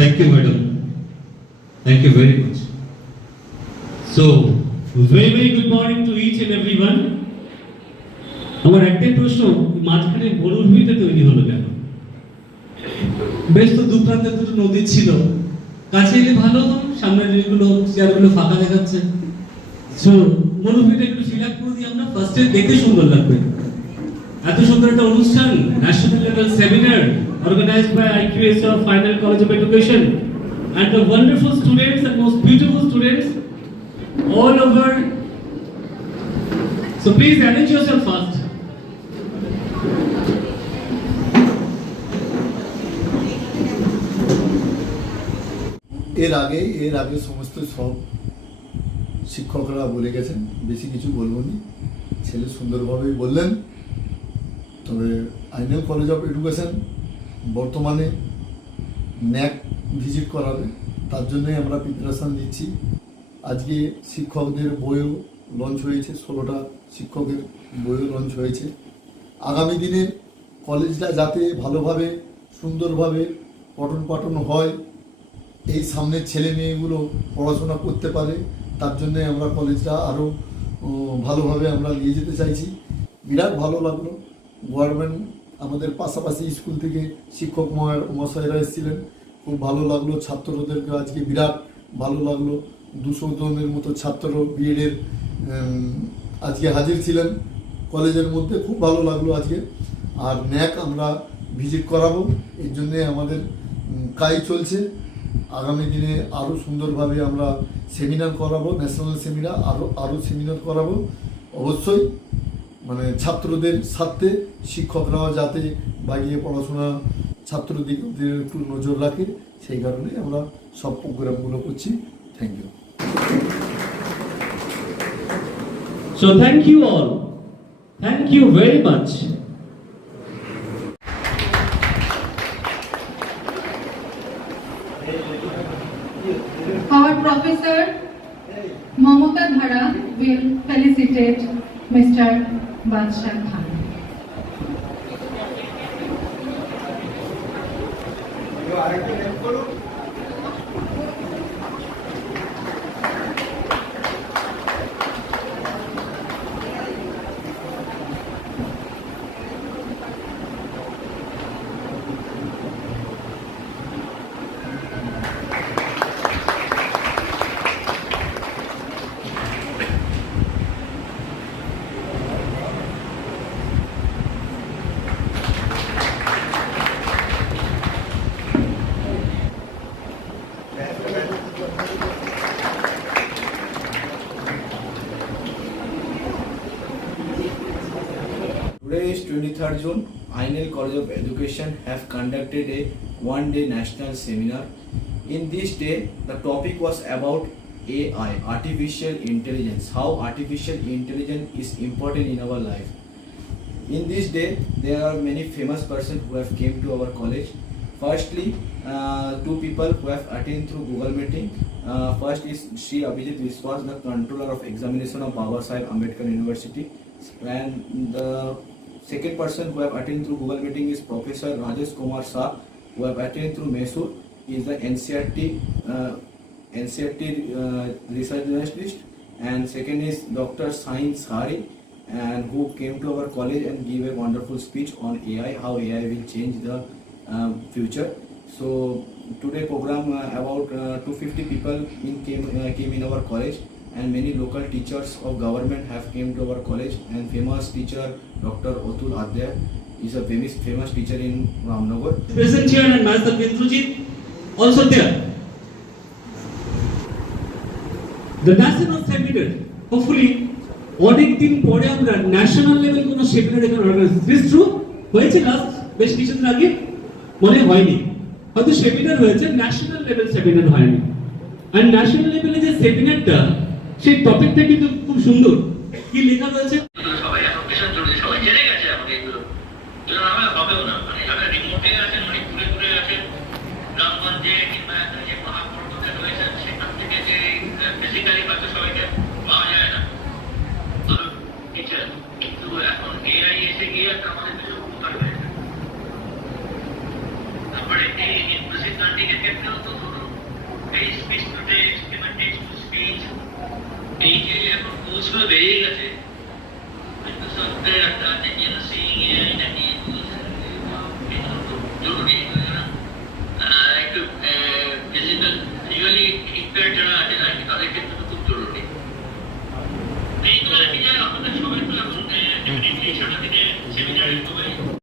Thank you, madam. Thank you very much. So, very very good morning to each and everyone আমার একটাই প্রশ্ন মাঝখানে ভিড়টা তৈরি হলো কেন? বেশ তো দু প্রান্তে দুটো নদী ছিল। কাছে এলে ভালো হতো সামনে যেগুলো চেয়ারগুলো ফাঁকা দেখাচ্ছে। সো মরুভূমিটা একটু আপ করে দিই আমরা। ফার্স্টে দেখতে সুন্দর লাগবে। এত সুন্দর একটা অনুষ্ঠান national level seminar organised by IQAC of final college of education wonderful students and most beautiful students all over. So please arrange yourself fast. এর আগে এর আগে সমস্ত সব শিক্ষকরা বলে গেছেন, বেশি কিছু বলব নি ছেলে সুন্দরভাবেই বললেন তবে আইনেল কলেজ অফ এডুকেশন বর্তমানে ন্যাক ভিজিট করাবে। তার জন্যই আমরা প্রিপারেশান দিচ্ছি আজকে শিক্ষকদের বইও লঞ্চ হয়েছে, ষোলোটা শিক্ষকের বইও লঞ্চ হয়েছে। আগামী দিনে কলেজটা যাতে ভালোভাবে, সুন্দরভাবে পঠন পাঠন হয়, এই সামনের ছেলে মেয়েগুলো পড়াশোনা করতে পারে, তার জন্য আমরা কলেজটা আরও ভালোভাবে আমরা নিয়ে যেতে চাইছি। বিরাট ভালো লাগল। গভর্নমেন্ট আমাদের পাশাপাশি স্কুল থেকে শিক্ষক মহাশয়রা এসেছিলেন। খুব ভালো লাগল ছাত্রদেরকে। আজকে বিরাট ভালো লাগল। দুশো জনের মতো ছাত্র বিএডের আজকে হাজির ছিলেন কলেজের মধ্যে। খুব ভালো লাগল আজকে। আর ন্যাক আমরা ভিজিট করাবো। এর জন্যে আমাদের কাজ চলছে। আগামী দিনে আরও সুন্দরভাবে আমরা সেমিনার করাবো, ন্যাশনাল সেমিনার আরও আরও সেমিনার করাবো। অবশ্যই মানে ছাত্রদের স্বার্থে শিক্ষকরাও যাতে বাগিয়ে পড়াশোনা ছাত্রদের একটু নজর রাখে সেই কারণে আমরা সব প্রোগ্রামগুলো করছি। Thank you so thank you all thank you very much Our professor Mamuta Dhara will felicitate Mr. Badshah Khan. Today 23rd June. INL College of Education have conducted a one-day national seminar. In this day, the topic was about AI, artificial intelligence, how artificial intelligence is important in our life. In this day, there are many famous persons who have came to our college. Firstly, uh, two people who have attended through Google Meeting. Uh, first is Sri Abhijit Viswas, the controller of examination of Baba Sahib Ambedkar University, and the second person who have attended through Google Meeting is Professor Rajesh Kumar Shah, who have attended through Mysore. He is the NCRT uh, NCRT uh, research journalist, and second is Dr. Sain Sari, and who came to our college and gave a wonderful speech on AI, how AI will change the uh, future. So today program uh, about uh, 250 people in came uh, came in our college and many local teachers of government have came to our college and famous teacher Dr. Otul Adya is a famous famous teacher in Ramnagar. Present here and Master Pitrujit also there. The national seminar, hopefully অনেক দিন পরে আমরা national level কোনো seminar এখানে organise this true হয়েছে last বেশ কিছুদিন আগে মনে হয়নি হয়তো সেমিনার হয়েছে ন্যাশনাল লেভেল সেমিনার হয়নি আর ন্যাশনাল লেভেলে যে সেমিনারটা সেই টপিকটা কিন্তু খুব সুন্দর। কি লেখা রয়েছে? মানে সবাইকে পাওয়া যায় না। কিন্তু এখন এসে একটা আমাদের তারপরে ক্ষেত্রেও তো এই স্পিচ টু இன்னைக்கு புதுசுல வெயிலது யூஸ்வலி இம்பேர்டடாக அதுக்கு